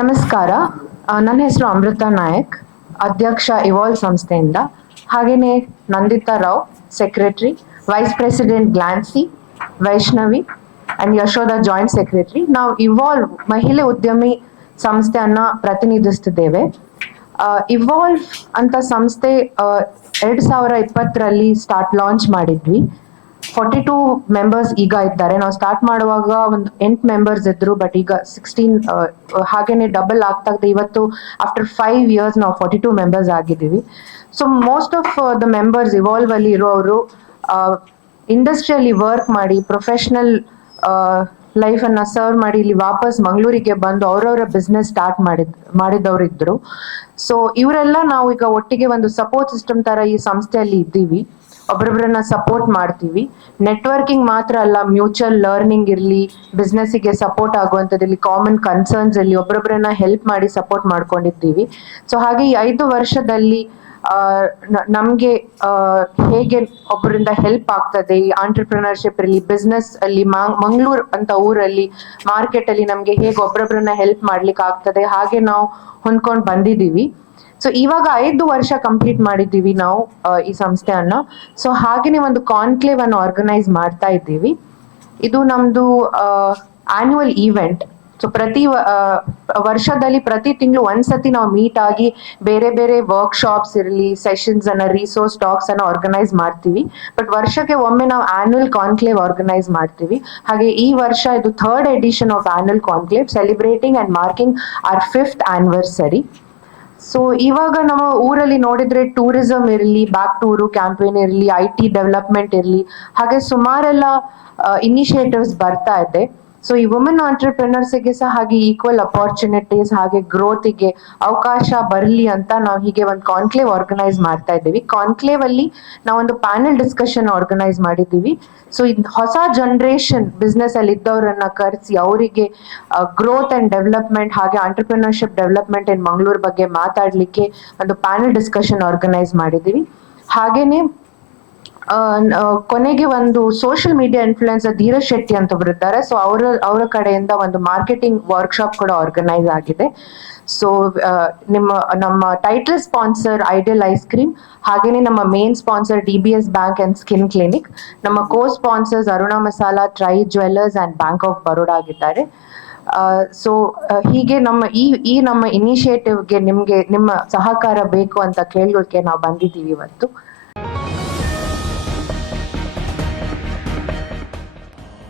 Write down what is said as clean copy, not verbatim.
ನಮಸ್ಕಾರ. ನನ್ನ ಹೆಸರು ಅಮೃತ ನಾಯಕ್, ಅಧ್ಯಕ್ಷ ಇವಾಲ್ವ್ ಸಂಸ್ಥೆಯಿಂದ. ಹಾಗೇನೆ Nanditha Rao, secretary, vice president Glancy, Vaishnavi and Yashoda joint secretary. ನಾವು ಇವಾಲ್ವ್ ಮಹಿಳೆ ಉದ್ಯಮಿ ಸಂಸ್ಥೆಯನ್ನ ಪ್ರತಿನಿಧಿಸುತ್ತಿದ್ದೇವೆ. ಇವಾಲ್ವ್ ಅಂತ ಸಂಸ್ಥೆ 2020ರಲ್ಲಿ ಲಾಂಚ್ ಮಾಡಿದ್ವಿ. 42 ಮೆಂಬರ್ಸ್ ಈಗ ಇದ್ದಾರೆ. ನಾವು ಸ್ಟಾರ್ಟ್ ಮಾಡುವಾಗ ಒಂದು 8 ಮೆಂಬರ್ಸ್ ಇದ್ರು, ಬಟ್ ಈಗ 16 ಹಾಗೇನೆ ಡಬಲ್ ಆಗ್ತಾ ಇವತ್ತು ಆಫ್ಟರ್ 5 ಇಯರ್ಸ್ ನಾವು 42 ಮೆಂಬರ್ಸ್ ಆಗಿದ್ದೀವಿ. So most of the members evolve ಅಲ್ಲಿ ಇರೋರು ಇಂಡಸ್ಟ್ರಿಯಲ್ಲಿ ವರ್ಕ್ ಮಾಡಿ ಪ್ರೊಫೆಷನಲ್ ಲೈಫ್ ಅನ್ನ ಸರ್ವ್ ಮಾಡಿ ಇಲ್ಲಿ ವಾಪಸ್ ಮಂಗಳೂರಿಗೆ ಬಂದು ಅವರವರ ಬಿಸ್ನೆಸ್ ಸ್ಟಾರ್ಟ್ ಮಾಡಿದವರು ಇದ್ರು. ಸೊ ಇವರೆಲ್ಲ ನಾವು ಈಗ ಒಟ್ಟಿಗೆ ಒಂದು ಸಪೋರ್ಟ್ ಸಿಸ್ಟಮ್ ತರ ಈ ಸಂಸ್ಥೆಯಲ್ಲಿ ಇದ್ದೀವಿ. ಒಬ್ಬರೊಬ್ಬರನ್ನ ಸಪೋರ್ಟ್ ಮಾಡ್ತೀವಿ. ನೆಟ್ವರ್ಕಿಂಗ್ ಮಾತ್ರ ಅಲ್ಲ, ಮ್ಯೂಚುವಲ್ ಲರ್ನಿಂಗ್ ಇರಲಿ, ಬಿಸ್ನೆಸ್ಸಿಗೆ ಸಪೋರ್ಟ್ ಆಗುವಂಥದ್ದಲ್ಲಿ, ಕಾಮನ್ ಕನ್ಸರ್ನ್ಸ್ ಅಲ್ಲಿ ಒಬ್ಬರೊಬ್ಬರನ್ನ ಹೆಲ್ಪ್ ಮಾಡಿ ಸಪೋರ್ಟ್ ಮಾಡ್ಕೊಂಡಿದ್ದೀವಿ. ಸೊ ಹಾಗೆ ಈ 5 ವರ್ಷದಲ್ಲಿ ನಮ್ಗೆ ಹೇಗೆ ಒಬ್ಬರಿಂದ ಹೆಲ್ಪ್ ಆಗ್ತದೆ, ಈ ಆಂಟರ್ಪ್ರಿನರ್ಶಿಪ್ ಇರಲಿ, ಬಿಸ್ನೆಸ್ ಅಲ್ಲಿ ಮಂಗಳೂರು ಅಂತ ಊರಲ್ಲಿ ಮಾರ್ಕೆಟ್ ಅಲ್ಲಿ ನಮ್ಗೆ ಹೇಗೆ ಒಬ್ಬರೊಬ್ಬರನ್ನ ಹೆಲ್ಪ್ ಮಾಡ್ಲಿಕ್ಕೆ ಆಗ್ತದೆ, ಹಾಗೆ ನಾವು ಹೊಂದ್ಕೊಂಡು ಬಂದಿದ್ದೀವಿ. ಸೊ ಇವಾಗ 5 ವರ್ಷ ಕಂಪ್ಲೀಟ್ ಮಾಡಿದ್ದೀವಿ ನಾವು ಈ ಸಂಸ್ಥೆಯನ್ನ. ಸೊ ಹಾಗೇನೆ ಒಂದು ಕಾನ್ಕ್ಲೇವ್ ಅನ್ನು ಆರ್ಗನೈಸ್ ಮಾಡ್ತಾ ಇದ್ದೀವಿ. ಇದು ನಮ್ದು ಆನ್ಯುವಲ್ ಈವೆಂಟ್. ಸೊ ವರ್ಷದಲ್ಲಿ ಪ್ರತಿ ತಿಂಗಳು ಒಂದ್ಸತಿ ನಾವು ಮೀಟ್ ಆಗಿ ಬೇರೆ ಬೇರೆ ವರ್ಕ್ಶಾಪ್ಸ್ ಇರಲಿ, ಸೆಷನ್ಸ್ ಅನ್ನ, ರಿಸೋರ್ಸ್ ಟಾಕ್ಸ್ ಅನ್ನ ಆರ್ಗನೈಸ್ ಮಾಡ್ತೀವಿ. ಬಟ್ ವರ್ಷಕ್ಕೆ ಒಮ್ಮೆ ನಾವು ಆನ್ಯುವಲ್ ಕಾನ್ಕ್ಲೇವ್ ಆರ್ಗನೈಸ್ ಮಾಡ್ತೀವಿ. ಹಾಗೆ ಈ ವರ್ಷ ಇದು 3rd edition of annual conclave, celebrating and marking our 5th anniversary. So ಇವಾಗ ನಮ್ಮ ಊರಲ್ಲಿ ನೋಡಿದ್ರೆ ಟೂರಿಸಂ ಇರಲಿ, ಬ್ಯಾಕ್ ಟೂರು ಕ್ಯಾಂಪೇನ್ ಇರಲಿ, IT ಡೆವಲಪ್ಮೆಂಟ್ ಇರಲಿ, ಹಾಗೆ ಸುಮಾರೆಲ್ಲ ಇನಿಷಿಯೇಟಿವ್ಸ್ ಬರ್ತಾ ಇದೆ. ಸೊ ಈ ವುಮೆನ್ ಆಂಟರ್ಪ್ರಿನರ್ಸ್ಗೆ ಸಹ ಹಾಗೆ ಈಕ್ವಲ್ ಅಪಾರ್ಚುನಿಟೀಸ್, ಹಾಗೆ ಗ್ರೋತಿಗೆ ಅವಕಾಶ ಬರಲಿ ಅಂತ ನಾವು ಹೀಗೆ ಒಂದು ಕಾನ್ಕ್ಲೇವ್ ಆರ್ಗನೈಸ್ ಮಾಡ್ತಾ ಇದ್ದೀವಿ. ಕಾನ್ಕ್ಲೇವ್ ಅಲ್ಲಿ ನಾವೊಂದು ಪ್ಯಾನೆಲ್ ಡಿಸ್ಕಷನ್ ಆರ್ಗನೈಸ್ ಮಾಡಿದ್ದೀವಿ. ಸೊ ಹೊಸ ಜನರೇಷನ್ ಬಿಸ್ನೆಸ್ ಅಲ್ಲಿ ಇದ್ದವರನ್ನ ಕರೆಸಿ ಅವರಿಗೆ ಗ್ರೋತ್ ಅಂಡ್ ಡೆವಲಪ್ಮೆಂಟ್ ಹಾಗೆ ಆಂಟರ್ಪ್ರಿನರ್ಶಿಪ್ ಡೆವಲಪ್ಮೆಂಟ್ ಇನ್ ಮಂಗಳೂರು ಬಗ್ಗೆ ಮಾತಾಡ್ಲಿಕ್ಕೆ ಒಂದು ಪ್ಯಾನೆಲ್ ಡಿಸ್ಕಷನ್ ಆರ್ಗನೈಸ್ ಮಾಡಿದ್ದೀವಿ. ಹಾಗೇನೆ ಕೊನೆಗೆ ಒಂದು social media influencer Dheeraj Shetty ಅಂತ ಬರುತ್ತಾರೆ. ಸೊ ಅವರ ಕಡೆಯಿಂದ ಒಂದು ಮಾರ್ಕೆಟಿಂಗ್ ವರ್ಕ್ಶಾಪ್ ಕೂಡ ಆರ್ಗನೈಸ್ ಆಗಿದೆ. ಸೊ ನಮ್ಮ title sponsor ideal ice cream, ಹಾಗೇನೆ ನಮ್ಮ main sponsor DBS bank and skin clinic, ನಮ್ಮ co sponsors Aruna Masala, tri jewellers and bank of Baroda ಆಗಿದ್ದಾರೆ. ಸೊ ಹೀಗೆ ನಮ್ಮ ಇನಿಷಿಯೇಟಿವ್ಗೆ ನಿಮ್ಮ ಸಹಕಾರ ಬೇಕು ಅಂತ ಕೇಳೋಕೆ ನಾವು ಬಂದಿದ್ದೀವಿ ಇವತ್ತು.